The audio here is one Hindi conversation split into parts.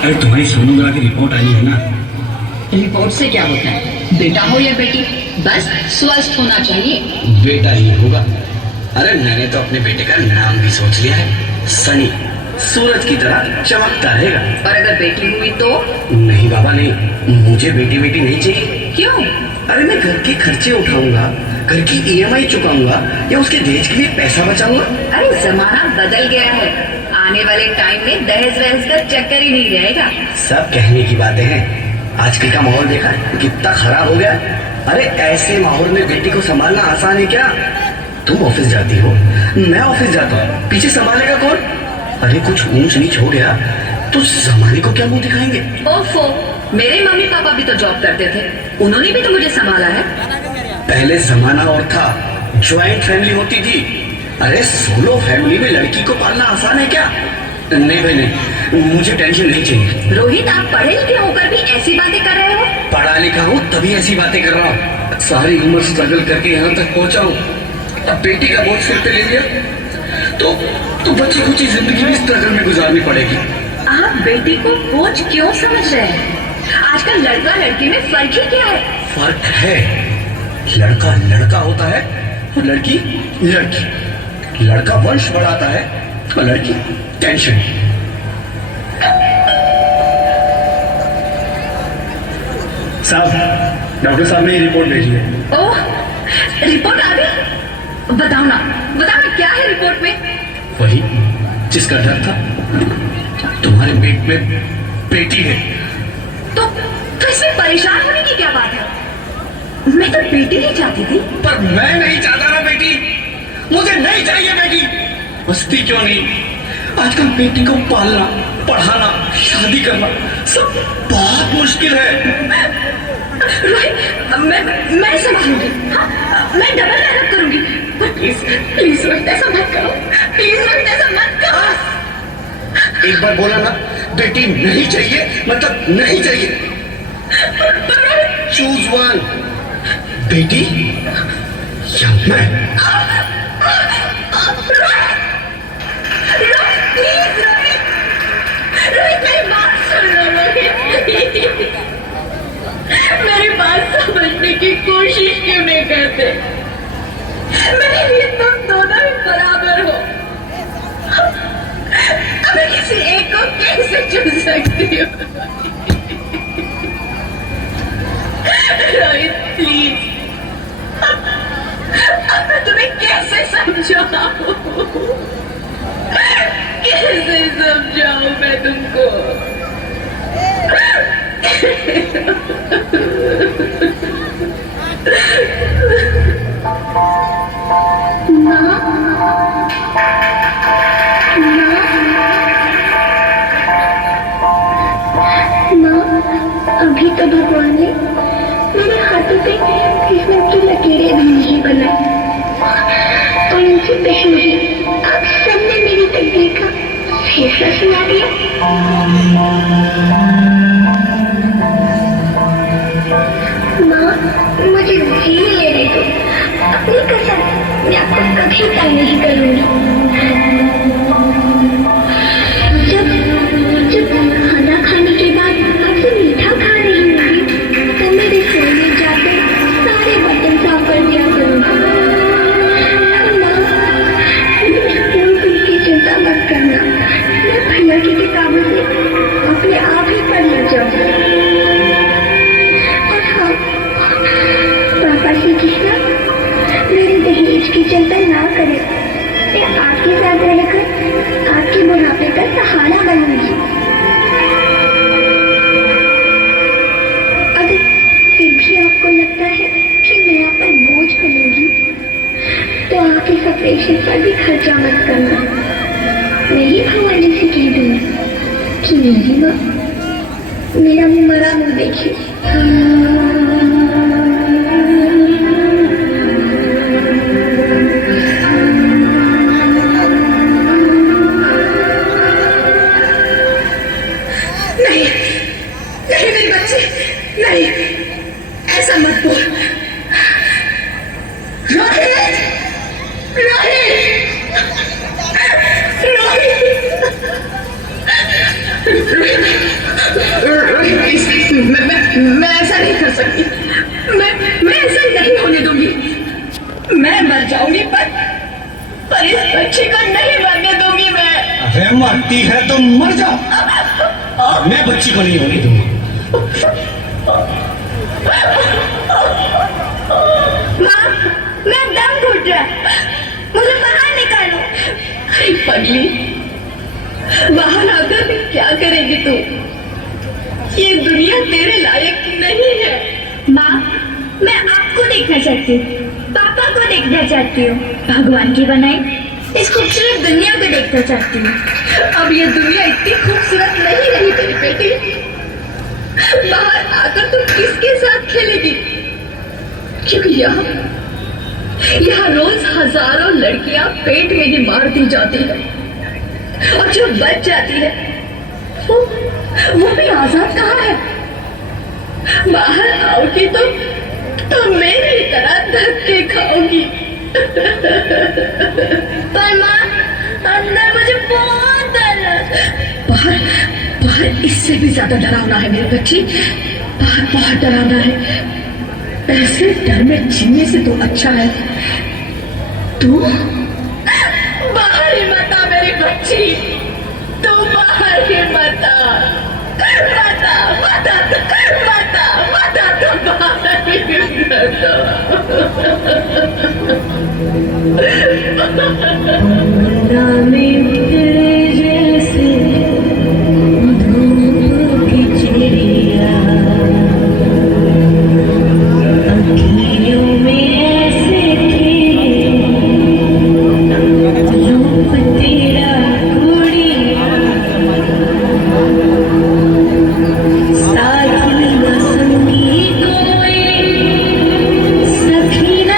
अरे तुम्हारी सोनोग्राफी रिपोर्ट आई है ना? रिपोर्ट से क्या होता है? बेटा हो या बेटी, बस स्वस्थ होना चाहिए। बेटा ही होगा। अरे मैंने तो अपने बेटे का नाम भी सोच लिया है, सनी। सूरज की तरह चमकता रहेगा। और अगर बेटी हुई तो? नहीं बाबा नहीं, मुझे बेटी बेटी नहीं चाहिए। क्यों? अरे मैं घर के खर्चे उठाऊंगा, घर की ईएमआई चुकाऊंगा या उसके दहेज के लिए पैसा बचाऊंगा। अरे जमाना बदल गया है, आने वाले टाइम में दहेज वहेज का चक्कर ही नहीं रहेगा। सब कहने की बातें हैं, आजकल का माहौल देखा कितना खराब हो गया। अरे ऐसे माहौल में बेटी को संभालना आसान है क्या? तुम ऑफिस जाती हो, मैं ऑफिस जाता हूँ, पीछे संभालेगा कौन? अरे कुछ ऊंच नीच हो गया तो जमाने को क्या मुंह दिखाएंगे? ओफो, मेरे मम्मी पापा भी तो जॉब करते थे, उन्होंने भी तो मुझे संभाला है। पहले जमाना और था, ज्वाइंट फैमिली होती थी। अरे सोलो फैमिली में लड़की को पालना आसान है क्या? नहीं भाई नहीं, मुझे टेंशन नहीं चाहिए। रोहित, आप पढ़े लिखे होकर भी ऐसी बातें कर रहे हो? पढ़ा लिखा हूँ तभी ऐसी बातें कर रहा हूँ। सारी उम्र स्ट्रगल करके यहाँ तक पहुँचा हूँ, अब बेटी का बोझ सिर पे ले लिया तो बच्ची कुछ जिंदगी भी स्ट्रगल में गुजारनी पड़ेगी। आप बेटी को बोझ क्यों समझ रहे हैं? आजकल लड़का लड़की में फर्क ही क्या है? फर्क है, लड़का लड़का होता है और लड़की लड़की। लड़का वंश बढ़ाता है और लड़की टेंशन। साहब, डॉक्टर साहब ने रिपोर्ट भेजी है। ओह, रिपोर्ट आ गई? बताओ ना क्या है रिपोर्ट में? वही जिसका डर था, तुम्हारे पेट में बेटी है। तो इसमें परेशान होने की क्या बात है? मैं तो बेटी ही चाहती थी। पर मैं नहीं चाहता ना बेटी, मुझे नहीं चाहिए बेटी। बस्ती क्यों नहीं, आजकल बेटी को पालना, पढ़ाना, शादी करना सब बहुत मुश्किल है। रोहित, मैं संभालूंगी। हाँ, मैं डबल मेहनत करूंगी। पर प्लीज रोहित, ऐसा मत करो। प्लीज रोहित, ऐसा मत करो। एक बार बोला ना, बेटी नहीं चाहिए मतलब नहीं चाहिए। चूज वन, बेटी या मैं। मेरी बात समझने की कोशिश क्यों नहीं करते? मेरे लिए तुम दोनों ही बराबर हो। मैं किसी एक को कैसे चुन सकती हूँ? रोहित प्लीज, अब मैं तुम्हें कैसे समझाऊं? कैसे समझाऊं मैं तुमको? अभी तो भगवान ने मेरे हाथों पे किस्मत की लकीरें भी नहीं बनाई, और इनसे पहले ही आप सबने मेरी तकदीर का फैसला सुना दिया। माँ, मुझे जीने लेने दो। अपनी कसम, मैं आपको कभी तंग नहीं करूंगी। जब खाना खाने के बाद आपसे मीठा खा रही होंगी तो मैं रसोई में जाकर सारे बर्तन साफ कर दिया करूंगी। स्कूल की चिंता मत करना, मैं भैया की किताबों से अपने आप ही पढ़ ले जाऊंगी। और हाँ, पापा से कहना मेरे दहेज की चिंता ना करें, मैं आपके साथ रहकर आपके बुढ़ापे का सहारा बनूंगी। अगर फिर भी आपको लगता है कि मैं आप पर बोझ बनूंगी तो आप इस ऑपरेशन पर भी खर्चा मत करना। मैं ही भगवान जी से कह दूंगी कि मेरी माँ मेरा मरा मुँह देखिए। नहीं मेरे बच्चे, नहीं, ऐसा मत बोल। रोहित, रोहित, रोहित, मैं ऐसा नहीं कर सकती। मैं ऐसा नहीं होने दूंगी। मैं मर जाऊंगी पर इस बच्चे को नहीं मरने दूंगी मैं। अरे मरती है तो मर जा, मैं बच्ची को नहीं होने दूंगा। माँ, मैं दम घुट रहा, मुझे बाहर निकालो। अरे पगली, बाहर आकर भी क्या करेगी तू? ये दुनिया तेरे लायक नहीं है। माँ, मैं आपको देखना चाहती हूँ, पापा को देखना चाहती हूँ, भगवान की बनाई इस खूबसूरत दुनिया को देखना चाहती हूँ। अब ये दुनिया इतनी खूबसूरत नहीं रही तेरी बेटी। बाहर आकर तू किसके साथ खेलेगी? क्योंकि यहाँ रोज हजारों लड़कियां पेट में ही मार दी जाती है, और जो बच जाती है वो भी आजाद कहाँ है? बाहर आओगी तो मेरी तरह धक्के खाओगी। पर माँ, अंदर मुझे बहुत डर है। बाहर इससे भी ज्यादा डरावना है मेरी बच्ची। बाहर बहुत डरावना है। ऐसे डर में जीने से तो अच्छा है तू बाहर ही मत आ मेरी बच्ची। तू बाहर ही मत आ, मत आ, मत आ, मत आ, मत आ, तू बाहर ही मत आ। जैसे धूप की चिड़िया, अखियों में ऐसे रूप तेरा कुड़िया, साथी न संगी कोई सखी न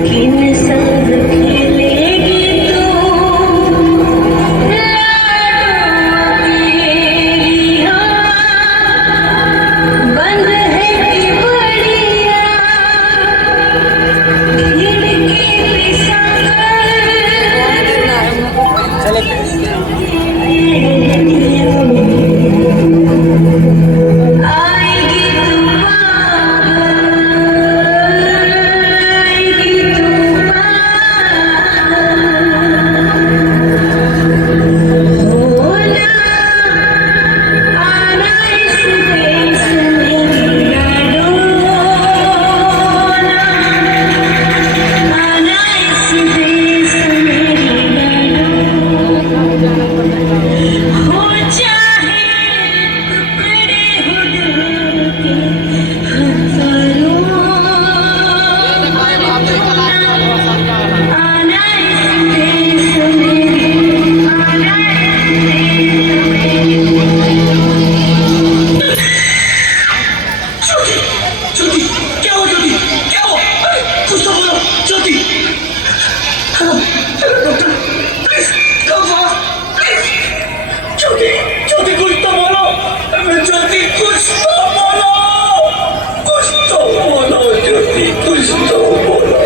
किन संग खेलेगी तू तेरी बंद है कि बढ़िया खिड़की पे आएगी तू आएगी तू होना आना इस देश में आना इस देश में हो चाहे टुकड़े हो दिल के हजारों, आना इस देश में, आना ज्योति, क्या हो ज्योति, क्या हो? अरे कुछ तो बोलो Jyoti. Hello hello doctor, please come fast please. Jyoti, Jyoti कुछ तो बोलो, ज्योति कुछ तो बोलो, कुछ तो बोलो ज्योति, कुछ तो बोलो।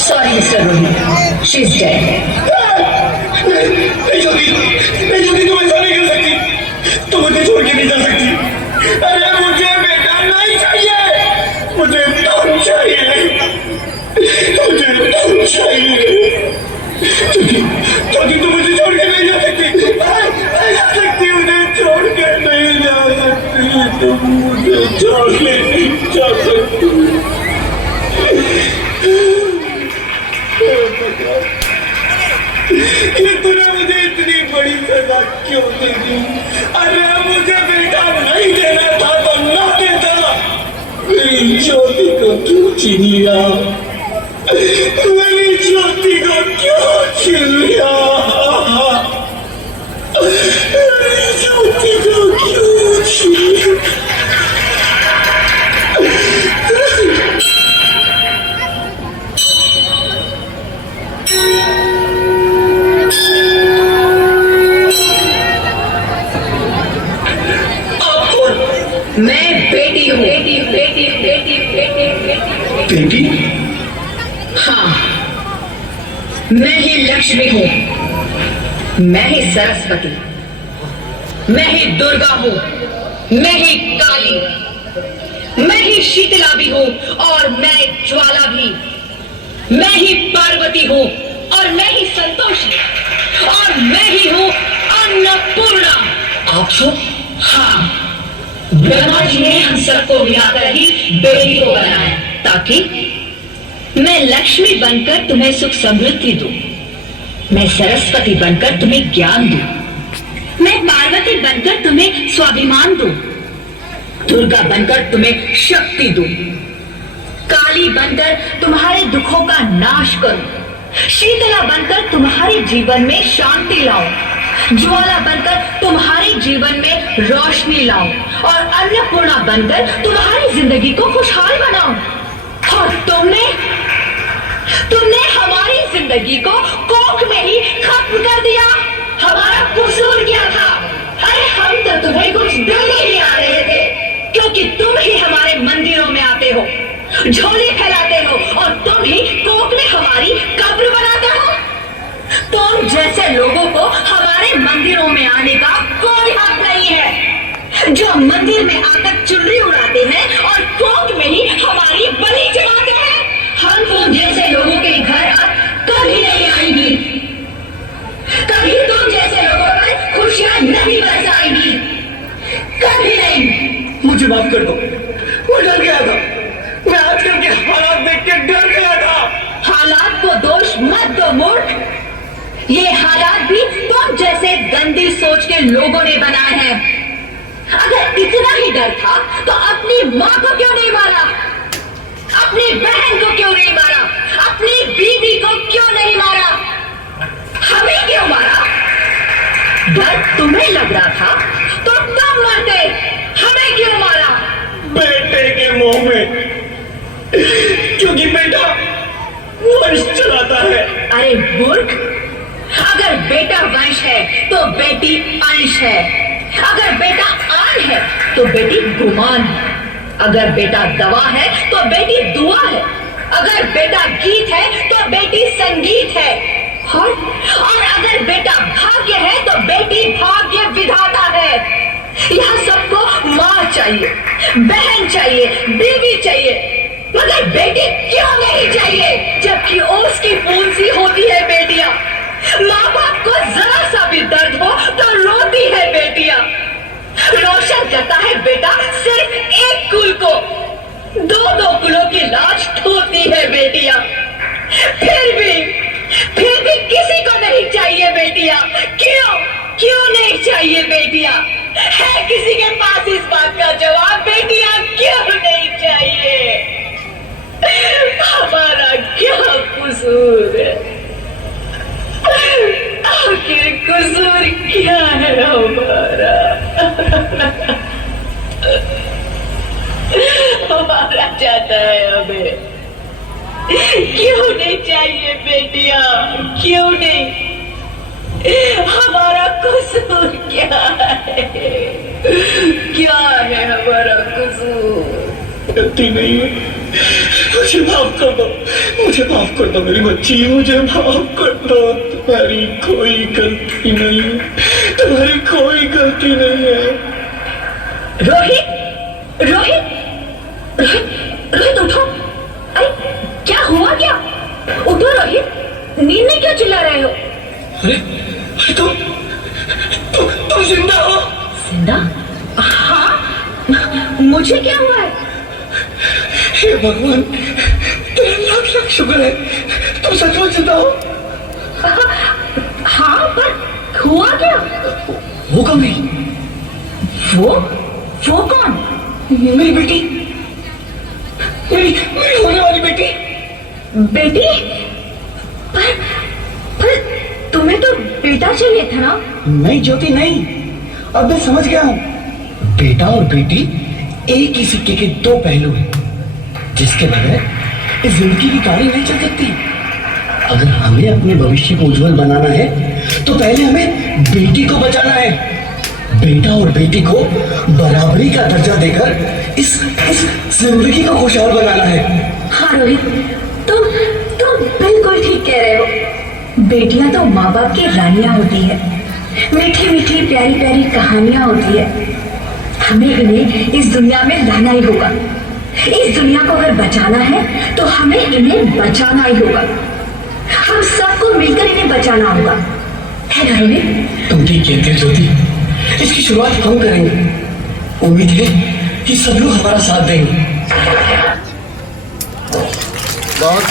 Sorry, Mr. Rohit. She's dead. नहीं ज्योति, नहीं ज्योति, तुम ऐसा नहीं कर सकती, तुम मुझे छोड़ के नहीं जा सकती। अरे मुझे बेटा नहीं चाहिए, मुझे तुम चाहिए, मुझे तुम चाहिए। ज्योति, ज्योति तुम मुझे छोड़ के नहीं जा सकती, नहीं जा सकती, मुझे छोड़ के नहीं जा सकती, तुम मुझे छोड़ के नहीं जा सकती। ये तूने मुझे इतनी बड़ी सजा क्यों दे दी? अरे मुझे बेटा नहीं देना था तो ना देता, मेरी ज्योति को क्यों छीन लिया, मेरी ज्योति को क्यों छीन लिया, मेरी ज्योति को क्यों छीन लिया? मैं बेटी हूँ, बेटी बेटी, हाँ, मैं ही लक्ष्मी हूँ, मैं ही सरस्वती, मैं ही दुर्गा हूँ, मैं ही काली, मैं ही शीतला भी हूँ और मैं ज्वाला भी, मैं ही पार्वती हूँ और मैं ही संतोषी और मैं ही हूँ अन्नपूर्णा। आप सब? हाँ, ब्रह्मा जी ने हम सबको मिलाकर ही बेटी को बनाया ताकि मैं लक्ष्मी बनकर तुम्हें सुख समृद्धि दूं, मैं सरस्वती बनकर तुम्हें ज्ञान दूं, मैं पार्वती बनकर तुम्हें स्वाभिमान दूं, दुर्गा बनकर तुम्हें शक्ति दूं, काली बनकर तुम्हारे दुखों का नाश करूं, शीतला बनकर तुम्हारे जीवन में शांति लाऊं, ज्वाला बनकर तुम्हारे जीवन में रोशनी लाऊं और अन्नपूर्णा बनकर तुम्हारी जिंदगी को खुशहाल बनाऊं। और तुमने हमारी जिंदगी को कोख में ही खत्म कर दिया। हमारा कसूर क्या था? अरे हम तो तुम्हें कुछ देने ही आ रहे थे, क्योंकि तुम ही हमारे मंदिरों में आते हो, झोली फैलाते हो और तुम ही कोख में हमारी कब्र बनाते हो। तुम जैसे लोगों को हमारे मंदिरों में आने का कोई हक नहीं है, जो मंदिर में आकर चुनरी उड़ाते हैं और कोख में ही हमारी बलि चढ़ाते हैं। हम तुम जैसे लोगों के घर अब कभी नहीं आएंगी, कभी तुम जैसे लोगों पर खुशियां नहीं बरसाएंगी, कभी नहीं। मुझे माफ कर दो, मैं डर गया था, मैं आजकल के हालात देख के डर गया था। हालात को दोष मत दो मूर्ख, ये हालात भी तुम जैसे गंदी सोच के लोगों ने बनाए हैं। अगर इतना ही डर था तो अपनी माँ को क्यों नहीं मारा, अपनी बहन को क्यों नहीं मारा, अपनी बीवी को क्यों नहीं मारा, हमें क्यों मारा? डर तुम्हें लग रहा था तो तुम मरते, हमें क्यों मारा? बेटे के मुंह में, क्योंकि बेटा वंश चलाता है। अरे मूर्ख, अगर बेटा वंश है तो बेटी अंश है, अगर बेटा आन है तो बेटी गुमान है, अगर बेटा दवा है तो बेटी दुआ है, अगर बेटा गीत है तो बेटी संगीत है, और अगर बेटा भाग्य है तो बेटी भाग्य विधाता है। यहाँ सबको माँ चाहिए, बहन चाहिए, बीवी चाहिए, मगर बेटी क्यों नहीं चाहिए? जबकि ओस की फूल सी होती है बेटियां, माँ बाप को जरा सा भी दर्द हो तो रोती है बेटियां। रोशन करता है बेटा सिर्फ एक कुल को, दो कुलों की लाज ढोती है बेटियां। फिर भी किसी को नहीं चाहिए बेटियां। क्यों नहीं चाहिए बेटियां? है किसी के पास इस बात का जवाब? बेटियां क्यों नहीं चाहिए? हमारा क्या कसूर है? आखिर कसूर क्या है हमारा? हमारा जाता है हमें। क्यों नहीं चाहिए बेटियां? क्यों नहीं? हमारा कसूर क्या है? क्या है हमारा कसूर? गलती नहीं है, मुझे माफ कर दो, मुझे माफ कर दो मेरी बच्ची, मुझे माफ कर दो। तुम्हारी कोई गलती नहीं है, तुम्हारी कोई गलती नहीं है। रोहित, रोहित, रोहित, रोहित उठो। अरे क्या हुआ क्या? उठो रोहित, नींद में क्यों चिल्ला रहे हो? अरे तुम जिंदा हो? जिंदा? हाँ, मुझे क्या हुआ है? हे भगवान, तेरा लाख लाख शुक्र है, तुम सचमुच जिंदा हो। हाँ, पर हुआ क्या? वो कौन नहीं? वो कौन? मेरी बेटी, मेरी होने वाली बेटी। बेटी? पर तुम्हें तो बेटा चाहिए था ना? नहीं ज्योति नहीं, अब मैं समझ गया हूँ। बेटा और बेटी एक ही सिक्के के दो पहलू हैं, जिसके बगैर इस जिंदगी की गाड़ी नहीं चल सकती। अगर हमें अपने भविष्य को उज्जवल बनाना है तो पहले हमें बेटी को बचाना है। बेटा और बेटी को बराबरी का दर्जा देकर इस जिंदगी को खुशहाल बनाना है। हाँ रोहित, तुम बिल्कुल ठीक कह रहे हो। बेटियां तो माँ बाप की रानियां होती है, मीठी मीठी प्यारी प्यारी कहानियां होती है। हमें इन्हें इस दुनिया में लाना ही होगा। इस दुनिया को अगर बचाना है तो हमें इन्हें बचाना ही होगा। हम सबको मिलकर इन्हें बचाना होगा, है ना रोहित? तुम ठीक कहते हो ज्योति, इसकी शुरुआत हम करेंगे। उम्मीद है कि सब लोग हमारा साथ देंगे। बहुत